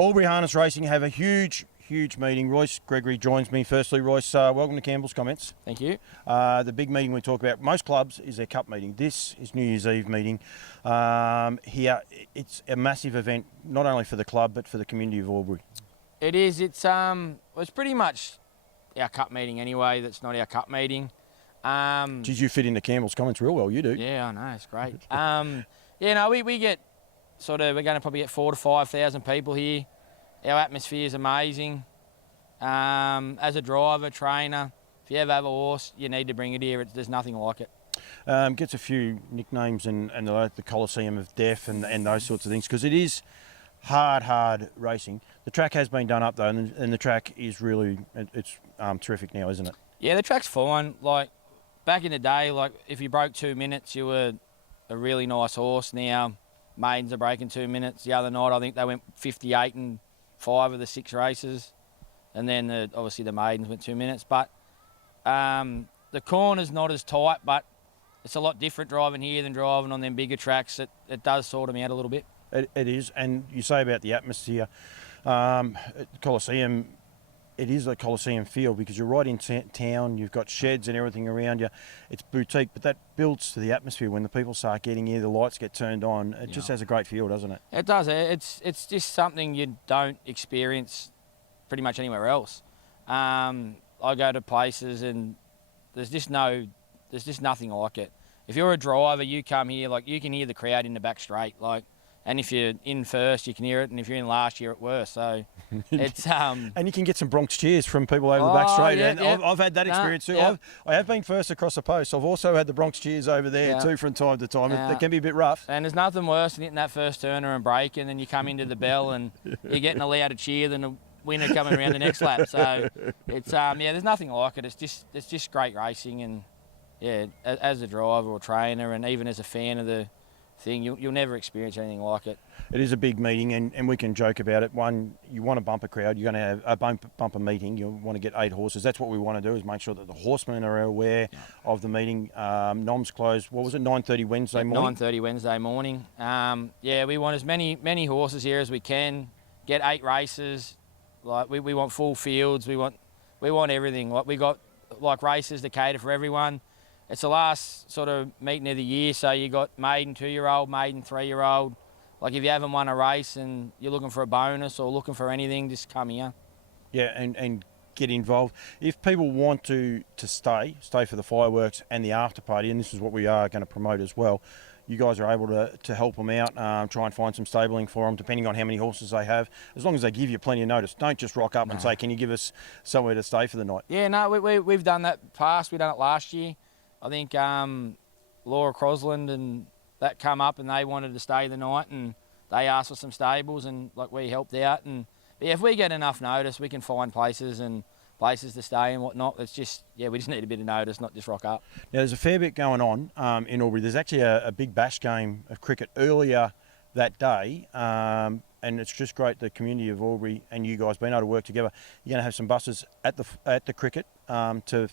Albury Harness Racing have a huge meeting. Royce Gregory joins me. Firstly, Royce, welcome to Campbell's Comments. Thank you. The big meeting we talk about, most clubs, is their cup meeting. This is New Year's Eve meeting. Here, it's a massive event, not only for the club, but for the community of Albury. It is. It's pretty much our cup meeting anyway. That's not our cup meeting. Geez, you fit into Campbell's Comments real well, you do. Yeah, I know, it's great. We get we're going to probably get 4,000 to 5,000 people here. Our atmosphere is amazing. As a driver, trainer, if you ever have a horse, you need to bring it here. There's nothing like it. Gets a few nicknames and the Coliseum of Death and those sorts of things, because it is hard racing. The track has been done up though, and the track is really, it's terrific now, isn't it? Yeah, the track's fine. Like back in the day, like if you broke 2 minutes, you were a really nice horse. Now maidens are breaking 2 minutes. The other night, I think they went 58 in 5 of the 6 races, and then obviously the maidens went 2 minutes. But the corner's not as tight, but it's a lot different driving here than driving on them bigger tracks. It does sort them out a little bit. It is, and you say about the atmosphere, Coliseum. It is a Coliseum feel because you're right in town, you've got sheds and everything around you. It's boutique, but that builds to the atmosphere. When the people start getting here, the lights get turned on. It just has a great feel, doesn't it? It does. It's just something you don't experience pretty much anywhere else. I go to places and there's just nothing like it. If you're a driver, you come here, like you can hear the crowd in the back straight, like. And if you're in first, you can hear it, and if you're in last, you're at worst. So it's and you can get some Bronx cheers from people over the back straight. Yeah, and yeah. I've had that experience too. Yeah. I have been first across the post. I've also had the Bronx cheers over there too from time to time. It can be a bit rough. And there's nothing worse than hitting that first turner and braking, and then you come into the bell and you're getting a louder cheer than a winner coming around the next lap. So it's there's nothing like it. It's just great racing, and as a driver or trainer, and even as a fan of the thing, you'll never experience anything like it. It is a big meeting, and we can joke about it. One, you want a bumper crowd, you're going to have a bumper meeting, you want to get 8 horses. That's what we want to do, is make sure that the horsemen are aware of the meeting. Nom's closed, what was it, 9:30 Wednesday morning? 9:30 Wednesday morning. We want as many horses here as we can, get 8 races. Like we want full fields, we want everything. Like we got races to cater for everyone. It's the last sort of meeting of the year, so you got maiden 2-year-old, maiden 3-year-old. Like if you haven't won a race and you're looking for a bonus or looking for anything, just come here. Yeah, and get involved. If people want to stay for the fireworks and the after party, and this is what we are going to promote as well, you guys are able to help them out, try and find some stabling for them, depending on how many horses they have, as long as they give you plenty of notice. Don't just rock up and say, can you give us somewhere to stay for the night? Yeah, no, we've done that past. We've done it last year. I think Laura Crosland and that come up and they wanted to stay the night, and they asked for some stables, and we helped out. And if we get enough notice, we can find places to stay and whatnot. It's just, we just need a bit of notice, not just rock up. Now, there's a fair bit going on in Albury. There's actually a big bash game of cricket earlier that day, and it's just great the community of Albury and you guys being able to work together. You're going to have some buses at the cricket to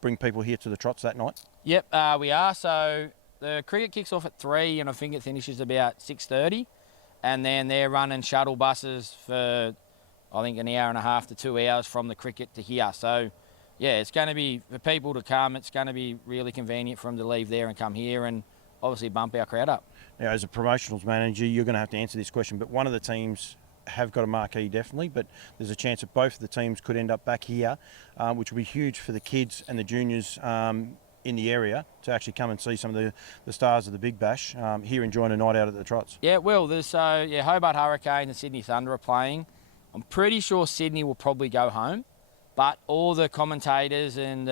bring people here to the trots that night? Yep, we are. So the cricket kicks off at 3 and I think it finishes about 6:30. And then they're running shuttle buses for, I think, 1.5 hours to 2 hours from the cricket to here. So, it's going to be, for people to come, it's going to be really convenient for them to leave there and come here and obviously bump our crowd up. Now, as a promotionals manager, you're going to have to answer this question, but one of the teams have got a marquee definitely, but there's a chance that both of the teams could end up back here, which will be huge for the kids and the juniors in the area to actually come and see some of the stars of the Big Bash here enjoying a night out at the trots. Yeah, it will. There's Hobart Hurricanes and Sydney Thunder are playing. I'm pretty sure Sydney will probably go home, but all the commentators and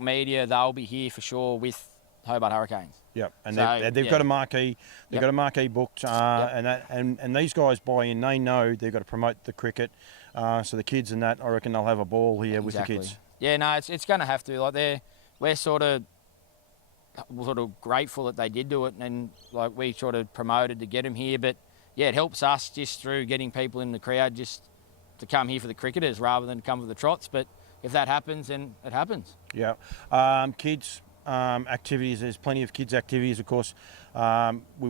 media, they'll be here for sure with Hobart Hurricanes. Yep, and they've got a marquee. They've got a marquee booked, and these guys buy in. They know they've got to promote the cricket, so the kids and that, I reckon they'll have a ball here with the kids. Yeah, no, it's going to have to. We're sort of grateful that they did do it, and we sort of promoted to get them here. But it helps us just through getting people in the crowd just to come here for the cricketers rather than come for the trots. But if that happens, then it happens. Yeah, kids. Activities, there's plenty of kids activities, of course. We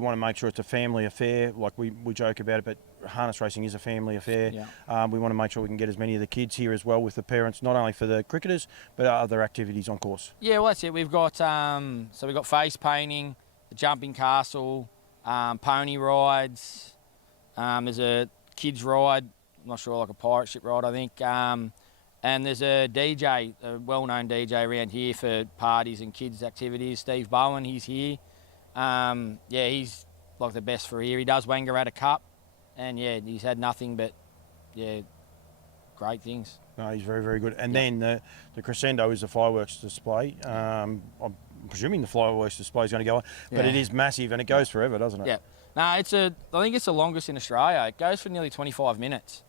want to make sure it's a family affair, like we joke about it, but harness racing is a family affair. Yeah. We want to make sure we can get as many of the kids here as well with the parents, not only for the cricketers, but other activities on course. Yeah, well, that's it. We've got so we've got face painting, the jumping castle, pony rides. There's a kids ride, I'm not sure, like a pirate ship ride, I think. And there's a DJ, a well-known DJ around here for parties and kids' activities. Steve Bowen, he's here. Yeah, he's like the best for here. He does Wangaratta Cup, and yeah, he's had nothing but great things. No, he's very, very good. And then the crescendo is the fireworks display. I'm presuming the fireworks display is going to go on, but it is massive and it goes forever, doesn't it? Yeah. No, I think it's the longest in Australia. It goes for nearly 25 minutes.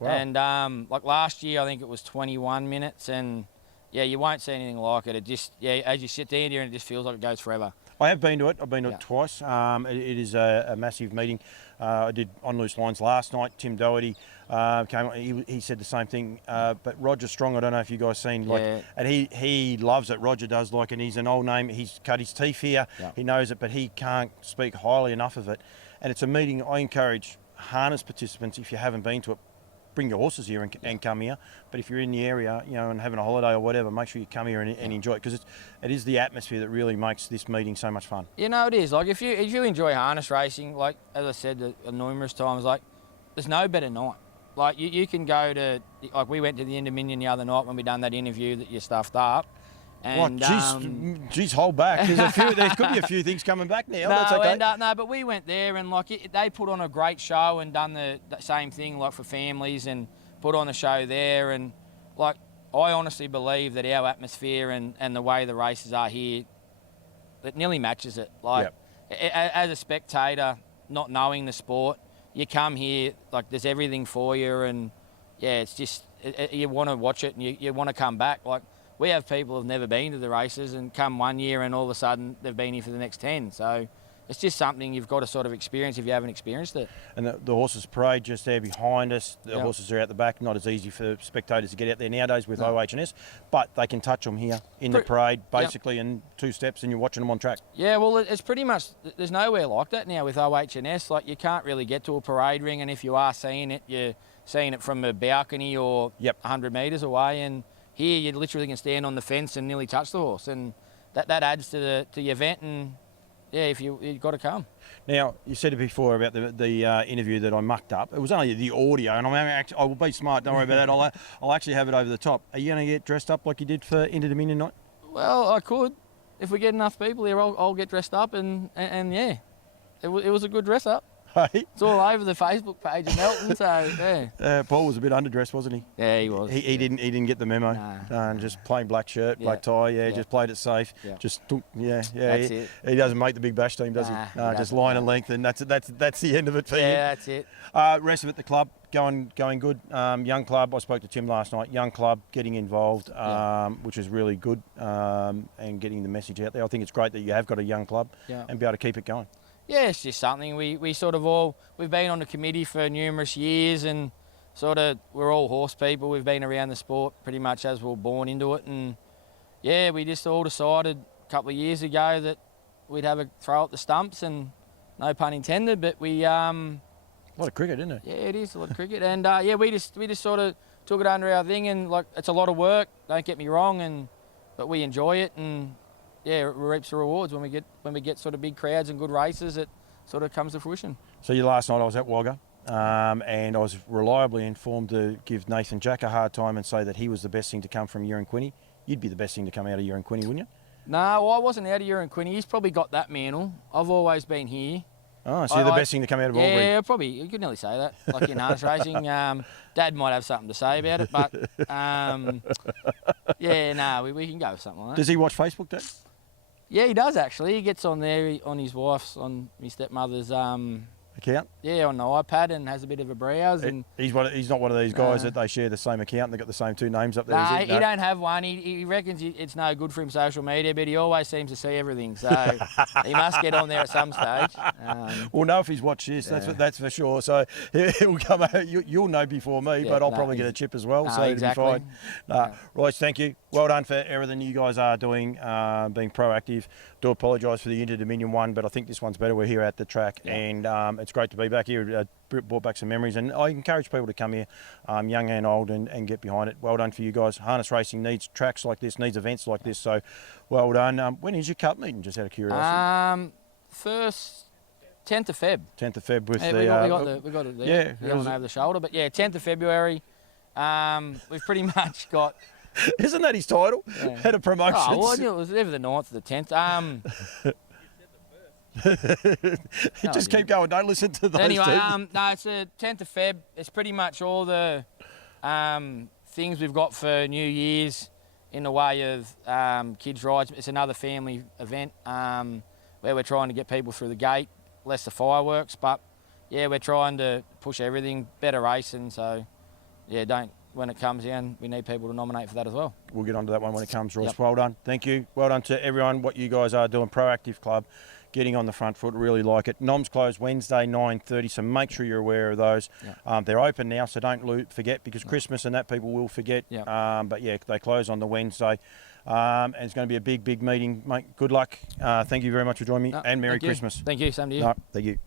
Wow. And like last year, I think it was 21 minutes, and yeah, you won't see anything like it. It just, as you sit down here, and it just feels like it goes forever. I have been to it. I've been to it twice. It is a massive meeting. I did On Loose Lines last night. Tim Doherty came on. He said the same thing. But Roger Strong, I don't know if you guys seen. And he loves it. Roger does, and he's an old name. He's cut his teeth here. Yeah. He knows it, but he can't speak highly enough of it. And it's a meeting. I encourage harness participants, if you haven't been to it, bring your horses here and come here. But if you're in the area, and having a holiday or whatever, make sure you come here and enjoy it, because it is the atmosphere that really makes this meeting so much fun. It is. Like if you enjoy harness racing, like as I said numerous times, like there's no better night. Like you can go to, like we went to the Indominion the other night when we done that interview that you stuffed up. And geez, hold back. There could be a few things coming back now. That's okay. No, but we went there and they put on a great show and done the same thing like for families and put on the show there. And like I honestly believe that our atmosphere and the way the races are here, it nearly matches it. Like as a spectator, not knowing the sport, you come here, like there's everything for you, and yeah, it's just you want to watch it and you want to come back. Like we have people who've never been to the races and come one year and all of a sudden they've been here for the next 10. So it's just something you've got to sort of experience if you haven't experienced it. And the horses parade just there behind us. The horses are out the back. Not as easy for spectators to get out there nowadays with OH&S, but they can touch them here in the parade, basically in 2 steps, and you're watching them on track. Yeah, well, it's pretty much, there's nowhere like that now with OH&S. Like you can't really get to a parade ring, and if you are seeing it, you're seeing it from a balcony or 100 metres away. And here you literally can stand on the fence and nearly touch the horse, and that adds to the event. And yeah, you've got to come. Now, you said it before about the interview that I mucked up. It was only the audio, and I will be smart. Don't worry about that. I'll actually have it over the top. Are you going to get dressed up like you did for Into Dominion night? Well, I could. If we get enough people here, I'll get dressed up, and yeah, it was a good dress up. Hey. It's all over the Facebook page of Melton, so yeah. Paul was a bit underdressed, wasn't he? Yeah, he was. He didn't get the memo. Nah. Just plain black shirt, black tie. Just played it safe. Yeah. Just took. That's it. He doesn't make the big bash team, does he? No, just line and length, and that's the end of it for him. Yeah, that's it. Rest of it, the club going good. Young club. I spoke to Tim last night. Young club getting involved, which is really good, and getting the message out there. I think it's great that you have got a young club and be able to keep it going. Yeah, it's just something we sort of we've been on the committee for numerous years, and sort of we're all horse people. We've been around the sport pretty much as we were born into it, and yeah, we just all decided a couple of years ago that we'd have a throw at the stumps, and no pun intended, but we a lot of cricket, isn't it? Yeah, it is a lot of cricket, and we just sort of took it under our thing, and like it's a lot of work. Don't get me wrong, but we enjoy it, and yeah, it reaps the rewards when we get sort of big crowds and good races. It sort of comes to fruition. So last night I was at Wagga, and I was reliably informed to give Nathan Jack a hard time and say that he was the best thing to come from Uranquinny. You'd be the best thing to come out of Uranquinny, wouldn't you? No, well, I wasn't out of Uranquinny. He's probably got that mantle. I've always been here. Oh, so you're the best thing to come out of Albury? Yeah, probably. You could nearly say that. Like in harness racing, Dad might have something to say about it, but we can go with something like that. Does he watch Facebook, Dad? Yeah, he does actually. He gets on there on his wife's, on my stepmother's account. Yeah, on the iPad, and has a bit of a browse. And he's not one of these guys that they share the same account and they've got the same 2 names up there. No, he don't have one. He reckons it's no good for him social media, but he always seems to see everything. So he must get on there at some stage. We'll know if he's watched this. That's for sure. So he'll come out. You'll know before me, but I'll probably get a chip as well. So exactly. It'll be fine. Royce, thank you. Well done for everything you guys are doing, being proactive. Do apologise for the Inter Dominion one, but I think this one's better. We're here at the track, and it's great to be back here. brought back some memories, and I encourage people to come here, young and old, and get behind it. Well done for you guys. Harness racing needs tracks like this, needs events like this, so well done. When is your cup meeting, just out of curiosity? First 10th of Feb. 10th of Feb with Yeah, we got it there. Yeah, we got it over the shoulder. But yeah, 10th of February. We've pretty much got. Isn't that his title? Yeah. Head of promotions. Oh, well, I knew it was either the 9th or the 10th. Just keep going. Don't listen to those. Anyway, two. no, it's the 10th of Feb. It's pretty much all the things we've got for New Year's in the way of kids' rides. It's another family event where we're trying to get people through the gate, less the fireworks. But yeah, we're trying to push everything, better racing. So yeah, when it comes in, we need people to nominate for that as well. We'll get onto that one when it comes, Royce. Yep. Well done. Thank you. Well done to everyone, what you guys are doing. Proactive Club, getting on the front foot. Really like it. Noms close Wednesday, 9:30, so make sure you're aware of those. Yep. They're open now, so don't forget, because Christmas and that people will forget. Yep. But yeah, they close on the Wednesday. And it's going to be a big, big meeting, mate. Good luck. Thank you very much for joining me, and Merry Christmas. Thank you. Same to you. No, thank you.